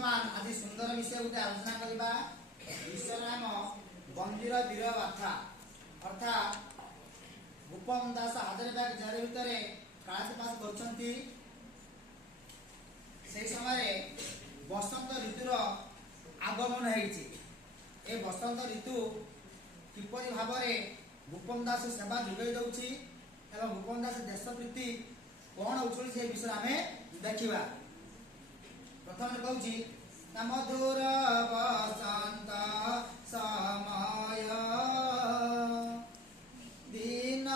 ବର୍ତ୍ତମାନ ଆଜି ସୁନ୍ଦର ବିଷୟ ଗୋଟେ ଆଲୋଚନା କରିବା। ବିଷୟ ନାମ ବନ୍ଦୀର ବୀର ଗାଥା ଅର୍ଥାତ୍ ଗୋପବନ୍ଧୁ ଦାସ ହାଜାରିବାଗ ଜେଲ୍ ଭିତରେ କାଳାତିପାତ କରୁଛନ୍ତି। ସେହି ସମୟରେ ବସନ୍ତ ଋତୁର ଆଗମନ ହେଇଛି। ଏ ବସନ୍ତ ଋତୁ କିପରି ଭାବରେ ଗୋପବନ୍ଧୁ ଦାସ ସେବା ଯୋଗାଇ ଦେଉଛି ଏବଂ ଗୋପବନ୍ଧୁ ଦାସ ଦେଶ ପ୍ରୀତି କ'ଣ ଉଛୁଳି ସେ ବିଷୟରେ ଆମେ ଦେଖିବା। ପ୍ରଥମେ କହୁଛି ନା ମଧୁର ବସନ୍ତ ସମୟ ଦିନ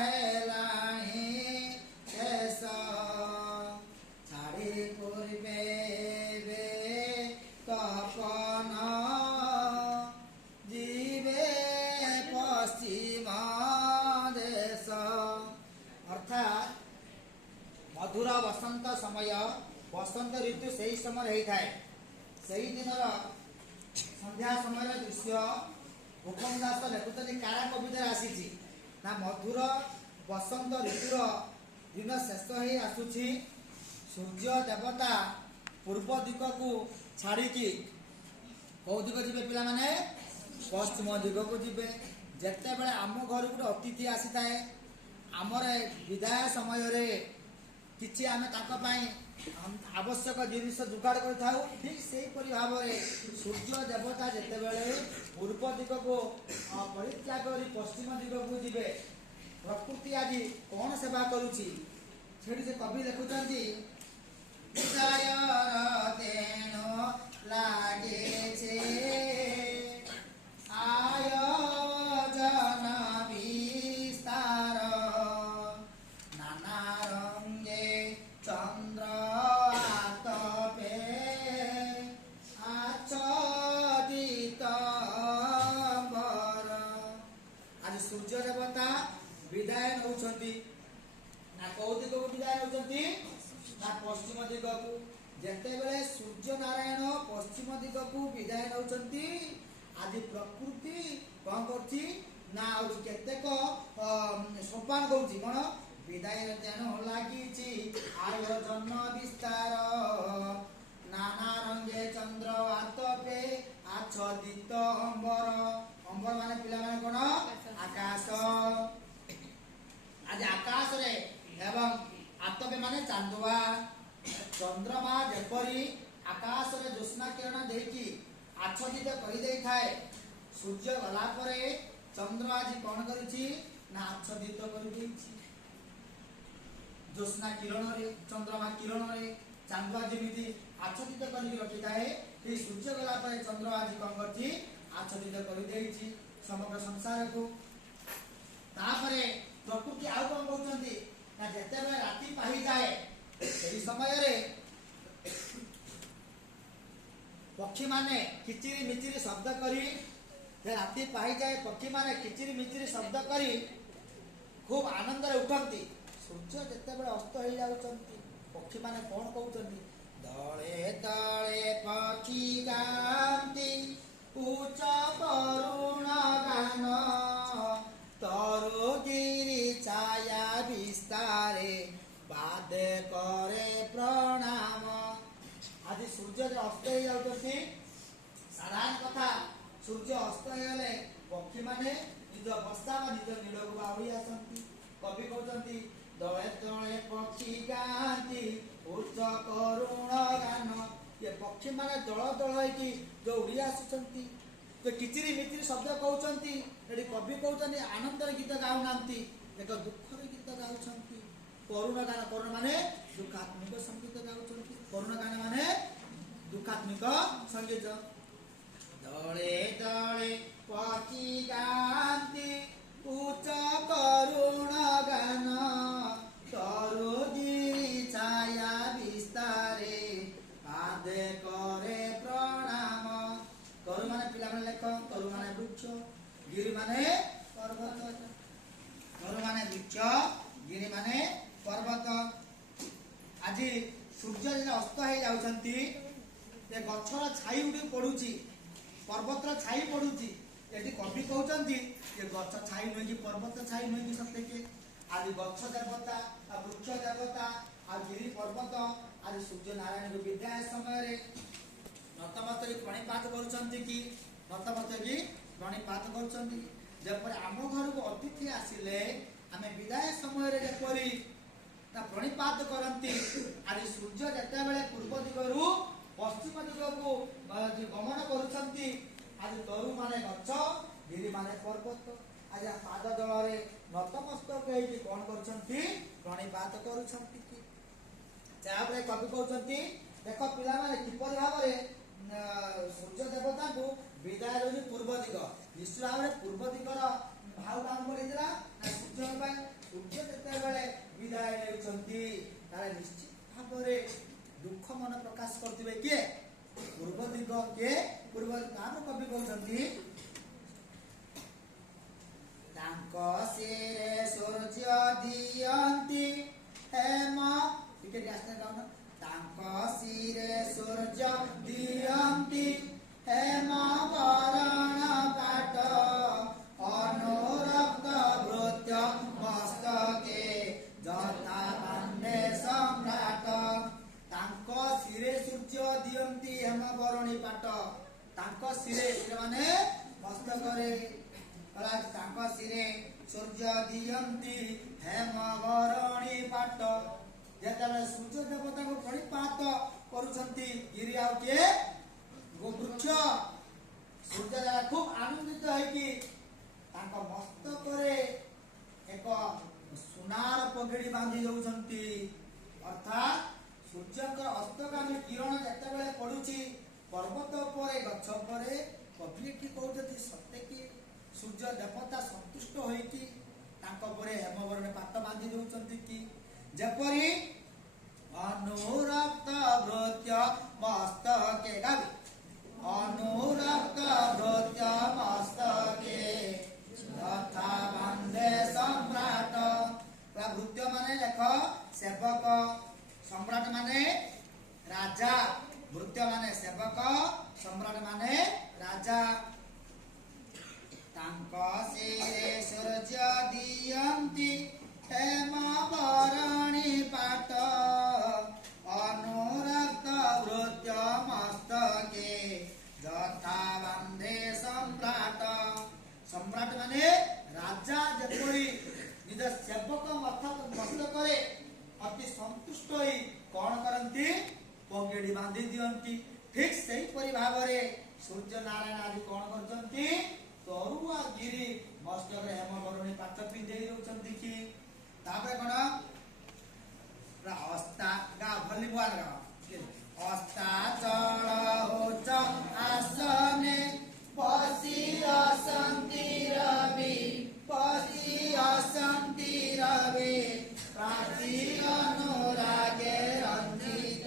ହେଲାଣି ଶେଷ ଛାଡ଼ି ପୂର୍ବେ ତପନ ଯିବେ ପଶ୍ଚିମ ଦେଶ। ଅର୍ଥାତ୍ ମଧୁର ବସନ୍ତ ସମୟ, ବସନ୍ତ ଋତୁ ସେହି ସମୟରେ ହେଇଥାଏ। ସେହି ଦିନର ସନ୍ଧ୍ୟା ସମୟର ଦୃଶ୍ୟ ଗୋପବନ୍ଧୁ ଦାସ ଲେଖୁଛନ୍ତି କାରା କବିତାରେ ଆସିଛି। ନା ମଧୁର ବସନ୍ତ ଋତୁର ଦିନ ଶେଷ ହେଇ ଆସୁଛି। ସୂର୍ଯ୍ୟ ଦେବତା ପୂର୍ବ ଦିଗକୁ ଛାଡ଼ିକି କେଉଁ ଦିଗ ଯିବେ ପିଲାମାନେ? ପଶ୍ଚିମ ଦିଗକୁ ଯିବେ। ଯେତେବେଳେ ଆମ ଘରକୁ ଗୋଟେ ଅତିଥି ଆସିଥାଏ, ଆମର ବିଦାୟ ସମୟରେ କିଛି ଆମେ ତାଙ୍କ ପାଇଁ ଆବଶ୍ୟକ ଜିନିଷ ଯୋଗାଡ଼ କରିଥାଉ। ଠିକ୍ ସେହିପରି ଭାବରେ ସୂର୍ଯ୍ୟ ଦେବତା ଯେତେବେଳେ ପୂର୍ବ ଦିଗକୁ ପରିତ୍ୟାଗ କରି ପଶ୍ଚିମ ଦିଗକୁ ଯିବେ, ପ୍ରକୃତି ଆଜି କ'ଣ ସେବା କରୁଛି? ସେଠି ସେ କବି ଲେଖୁଛନ୍ତି ତେଣୁ ଲାଗିছে ଆୟୋଜନ ବିସ୍ତାର ନାନା ରଙ୍ଗେ ଚନ୍ଦ୍ର ଆତପେ ଆଚ୍ଛାଦିତ ଅମ୍ବର। ଆଜି ସୂର୍ଯ୍ୟ ଦେବତା ବିଦାୟ ନେଉଛନ୍ତି। ନା କୋଉ ଦିଗକୁ ବିଦାୟ ନେଉଛନ୍ତି? ନା ପଶ୍ଚିମ ଦିଗକୁ। ଯେତେବେଳେ ସୂର୍ଯ୍ୟ ନାରାୟଣ ପଶ୍ଚିମ ଦିଗକୁ ବିଦାୟ ନେଉଛନ୍ତି, ଆଜି ପ୍ରକୃତି କ'ଣ କରୁଛି? ନା ଆହୁରି କେତେକ ସୋପାନ କରୁଛି। କ'ଣ? ବିଦାୟ ତେଣୁ ଲାଗିଛି ଆୟୋଜନ ବିସ୍ତାର ନାନା ରଙ୍ଗେ ଚନ୍ଦ୍ର ଆତପେ ଆଚ୍ଛାଦିତ ଅମ୍ବର। ଅମ୍ବର ମାନେ ପିଲାମାନେ କ'ଣ? ଆକାଶ। ଆଜି ଆକାଶରେ ଏବଂ ଆତପେ ମାନେ ଚାନ୍ଦୁଆ। ଚନ୍ଦ୍ରମା ଯେପରି ଆକାଶରେ ଜ୍ୟୋତ୍ସ୍ନା କିରଣ ଦେଇକି ଆଚ୍ଛାଦିତ କରିଦେଇଥାଏ, ସୂର୍ଯ୍ୟ ଗଲା ପରେ ଚନ୍ଦ୍ର ଆଜି କ'ଣ କରିଛି? ନା ଆଚ୍ଛାଦିତ କରିଦେଇଛି। ଜ୍ୟୋତ୍ସ୍ନା କିରଣରେ, ଚନ୍ଦ୍ରମା କିରଣରେ ଚାନ୍ଦୁଆ ଯେମିତି ଆଚ୍ଛାଦିତ କରିକି ରଖିଥାଏ, ସେଇ ସୂର୍ଯ୍ୟ ଗଲା ପରେ ଚନ୍ଦ୍ର ଆଜି କ'ଣ କରିଛି? ଆଚ୍ଛାଦିତ କରିଦେଇଛି ସମଗ୍ର ସଂସାରକୁ। ତାପରେ ପ୍ରକୃତି ଆଉ କ'ଣ କହୁଛନ୍ତି? ନା ଯେତେବେଳେ ରାତି ପାହିଯାଏ, ସେହି ସମୟରେ ପକ୍ଷୀମାନେ କିଚିରି ମିଚିରି ଶବ୍ଦ କରି, ରାତି ପାହିଯାଏ ପକ୍ଷୀମାନେ କିଚିରି ମିଚିରି ଶବ୍ଦ କରି ଖୁବ୍ ଆନନ୍ଦରେ ଉଠନ୍ତି। ସୂର୍ଯ୍ୟ ଯେତେବେଳେ ଅସ୍ତ ହେଇଯାଉଛନ୍ତି, ପକ୍ଷୀମାନେ କ'ଣ କହୁଛନ୍ତି? ଦଳେ ଦଳେ ପକ୍ଷୀ ଗାନ୍ତି ଉଚ୍ଚ କରୁଣ ଗାନ ତରୁଗିରି ଛାୟା ବିସ୍ତାରେ ବାଦେ କରେ ପ୍ରଣାମ। ଆଜି ସୂର୍ଯ୍ୟ ଅସ୍ତ ହେଇଯାଉଛନ୍ତି। ସାଧାରଣ କଥା, ସୂର୍ଯ୍ୟ ଅସ୍ତ ହେଇଗଲେ ପକ୍ଷୀମାନେ ନିଜ ବସା ବା ନିଜ ନୀଡ଼କୁ ବାହୁଡ଼ି ଆସନ୍ତି। କବି କହୁଛନ୍ତି ଦଳେ ଦଳେ ପକ୍ଷୀ ଗାନ୍ତି ଉଚ୍ଚ କରୁଣ ଗାନ। ଏ ପକ୍ଷୀମାନେ ଦଳ ଦଳ ହେଇକି ଯୋଉ ଉଡ଼ି ଆସୁଛନ୍ତି, ଯୋଉ କିଚିରି ମିଚିରି ଶବ୍ଦ କହୁଛନ୍ତି, ଏଠି କବି କହୁଛନ୍ତି ଆନନ୍ଦରେ ଗୀତ ଗାଉନାହାନ୍ତି, ଏକ ଦୁଃଖରେ ଗୀତ ଗାଉଛନ୍ତି। କରୁଣ ଗାନ, କରୁଣ ମାନେ ଦୁଃଖାତ୍ମିକ ସଙ୍ଗୀତ ଗାଉଛନ୍ତି। କରୁଣ ଗାନ ମାନେ ଦୁଃଖାତ୍ମିକ ସଙ୍ଗୀତ। ଦଳେ ଦଳେ ପକ୍ଷୀ ଗାନ୍ତି ଉଚ୍ଚ କରୁଣ ଗାନ ତରୁଗିରି ଛାୟା ବିସ୍ତାରେ ପାଦେ କରେ ପ୍ରଣାମ। ତରୁ ମାନେ ପିଲାମାନେ ଲେଖ, ତରୁ ମାନେ ବୃକ୍ଷ, ଗିରି ମାନେ ପର୍ବତ। ତରୁ ମାନେ ବୃକ୍ଷ, ଗିରି ମାନେ ପର୍ବତ। ଆଜି ସୂର୍ଯ୍ୟ ଯେତେ ଅସ୍ତ ହେଇଯାଉଛନ୍ତି, ଏ ଗଛର ଛାଇ ଉଠି ପଡୁଛି, ପର୍ବତର ଛାଇ ପଡୁଛି। ଏଠି କବି କହୁଛନ୍ତି ଯେ ଗଛ ଛାଇ ନୁହେଁ କି ପର୍ବତ ଛାଇ ନୁହେଁ କି ସତେକି? ଆଜି ଗଛ ଦେବତା, ବୃକ୍ଷ ଦେବତା, ଆଉ ଗିରି ପର୍ବତ आज सूर्य नारायण को विदाय समय नतमत की प्रणिपात करुछंती कि नतमत की प्रणिपात करुछंती जपर आम घर को अतिथि आसिले आमे विदाय समय रे जपरी ता प्रणिपात करंती आज सूर्य जते बेले पूर्व दिगरु पश्चिम दिग को गमन करुछंती आज तरु माने गछ गिरी माने पर्वत आज पाद दल रे नतमस्तक हेकि कोन करुछंती प्रणिपात करुछंती कि तापरे कवि कहउछंती देखो पिला माने किपरि भाव रे सूर्य देवता को विदाय रही पूर्व दिग निश्चित भाव में पूर्व दिगर भाव काम करेला ना सूर्य पाए सूर्य जते बेले विदाय लेउछंती तारे निश्चित भाव में दुख मन प्रकाश करथिबे के पूर्व दिग के पूर्व काम कवि कहउछंती तांको सिरे सूर्य दियंती हेम ठीक है आस्ते गाउन तांको सिरे सूर्य दियंती हेम वरण पाट अनुरक्त भृत्य मस्तके जथा पांडे सम्राट तांको सिरे सूर्य दियंती हेम वरणी पाट तांको सिरे माने मस्तक रे तांको सिरे सूर्य दियंती हेम वरणी पाट जेतले सूर्य देवता को प्रणिपात करुछंती गिरि आउ के गो वृक्ष सूर्य देवता खूब आनंदित है कि तांको मस्तक रे एक सुनार पगड़ी बांधी जाउछंती अर्थात सूर्य का अस्तगामी किरण जेते बेले पडुची पर्वत उपरे गछ उपरे कवि की कहउछंती सत्य की सूर्य देवता संतुष्ट होई कि तांको परे हेमवर्ण पात बांधी दउछंती कि जपरी अनुरक्त भृत्य मस्तके गावी अनुरक्त भृत्य मस्तके तथा वंदे सम्राट भृत्य माने लेख सेवक सम्राट माने राजा भृत्य माने सेवक सम्राट माने राजा तांको सिरे सूर्य दियंती हेम वरणी पाट अनुरक्त भृत्य मस्तके जथा वंदे सम्राट सम्राट माने राजा जपरी निज सेवक मस्तक रे अति संतुष्ट होई कोन करंती पगड़ी बांधी दियंती ठीक सही परि भाव रे सूर्य नारायण आदि कोन करजंती तरुआ गिरी मस्तक रे हेम वरणी पाट पिंधे रहउचंती कि तापरे कोन अस्ता गा भली बुआर गा अस्ता चल होच आसने पसी असंति रवि प्राची अनुरागे रंजित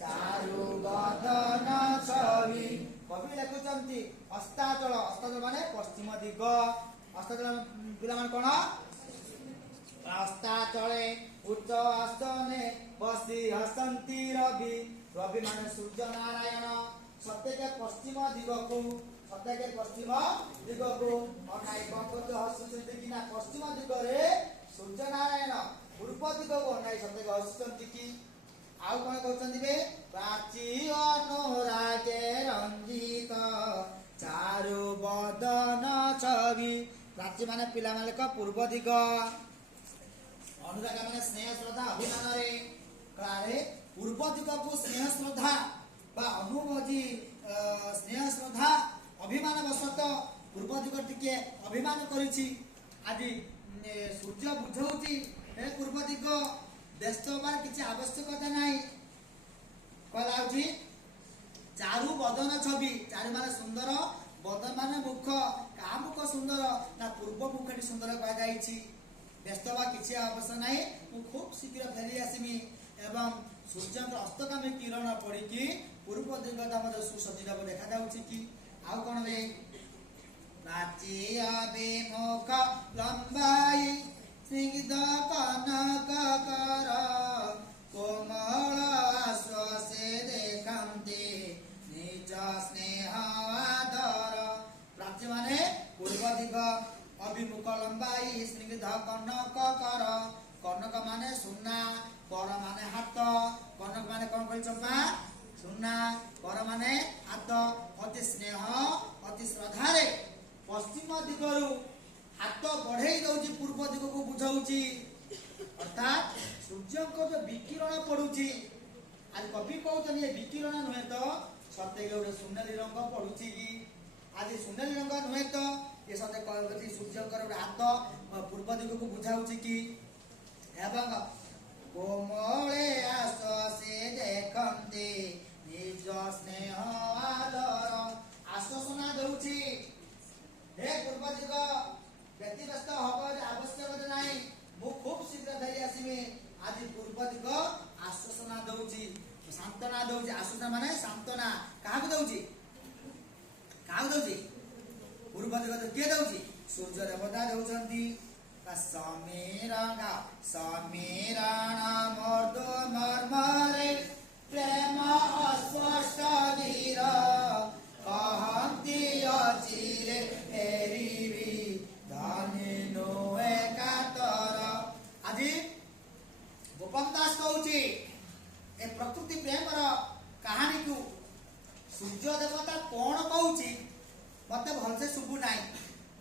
चारु बदन छवि कवि लेखुचंती अस्ताचल अस्ताचल माने पश्चिम दिग अस्ताचल पिला माने कोन अस्ताचले उच्च आसने बसी हसंती रवि रवि माने सूर्य नारायण सत्यके पश्चिम दिग को अनाई कंकत हसुचंती कि ना पश्चिम दिग रे सूर्य नारायण पूर्व दिग को अनाई सत्यके हसुचंती कि आउ कोन कहउचंती बे प्राची अनुरागे रंजित चारु बदन छवि प्राची माने पिला माने को पूर्व दिग अनुराग माने स्नेह श्रद्धा अभिमान रे कारे पूर्व दिग को स्नेह श्रद्धा बा अनुमोदी स्नेह श्रद्धा अभिमान बसत पूर्व दिग टिके अभिमान करिछि आदि सूर्य बुझौछि हे पूर्व दिग व्यस्त होबार किछि आवश्यकता नाही कहलाउछि चारु बदन छवि चारु माने सुंदर बदन माने मुख का मुख सुंदर ना पूर्व मुखटी सुंदर कहा जाइछि व्यस्त होबा किछि आवश्यक नाही मु खूब शीघ्र फेरी आसिमी एवं सूर्य अस्तगामी किरण पड़ी कि पूर्व दिगता मध्य सुसज्जित देखा जाउछि कि आउ कोन बे प्राची अभिमुख लंबाई स्निग्ध कनक कर कोमल आश्वासे देखन्ते निज स्नेह आदर प्राची माने पूर्व दिग अभिमुख लंबाई स्निग्ध कनक कर कनक माने सुना कर माने हाथ कनक अर्थात सूर्य को जो विकिरण पड़ुची आज कवि कहते ये विकिरण नुहे तो सत्य गोटे सुनेली रंग पड़ुची कि आज सुनेली रंग नुहे तो ये सत्य कहते सूर्य गोटे हाथ पूर्व दिग को बुझाऊँ कि एवं कोमले आस से देखते निज स्नेह आदर आश्वासना दौची हे पूर्व दिग व्यतिव्यस्त हबार आवश्यक नहीं मु खूब शीघ्र फेरी आसमी आज पूर्व दिग आश्वासना दौची सांत्वना दौची आश्वासना माने सांत्वना क्या दौची पूर्व दिग किए दौची सूर्य देवता दौचंती समीरण मर्द मर्मरे प्रेम अस्पष्ट वीर कहती अचिरे फेरिबी धनी नुहे कातर आज गोपन दास कहूची ए प्रकृति प्रेम कहानी को सूर्य देवता कौन कहूची मत भलसे शुभु नाई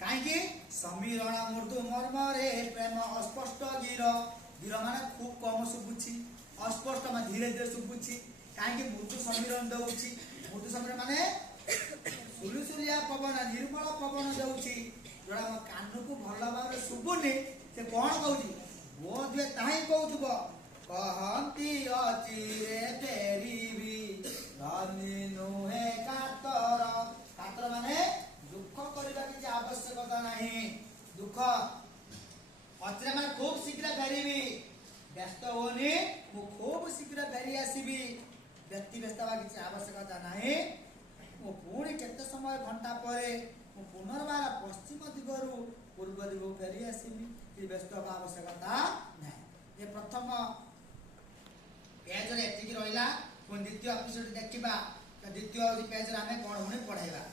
कहीं समीरण मृदु मर्मरे प्रेम अस्पष्ट गिर गिर माने खूब कम शुभुची अस्पष्ट मान धीरे धीरे शुभुची कहीं मृदु समीरण दौची मृदु समीरण माने सुलुसुलिया पवन निर्मल पवन दौची जोड़ा हम कान को भल भाव शुभुनी से कौन कहूँ बोध हुए ताही कहूब कहती अचिरे फेरिबी धनी नुहे कातर कातर माने दुख करने की आवश्यकता नहीं दुख अचिरे मैं खूब शीघ्र फेरबी व्यस्त होनी मु खूब शीघ्र फेरी आसबि व्यक्ति व्यस्त हवा किसी आवश्यकता नहीं मु पुणी केते समय घंटा पर मु पुनर्बार पश्चिम दिगरु पूर्व दिग फेरी आसबि कि व्यस्त हवा आवश्यकता नहीं ये प्रथम पेज रे एतिकी रहिला पुणी द्वितीय एपिसोड देखिबा द्वितीय पेज रे हमें कोन होने पढ़ाइबा।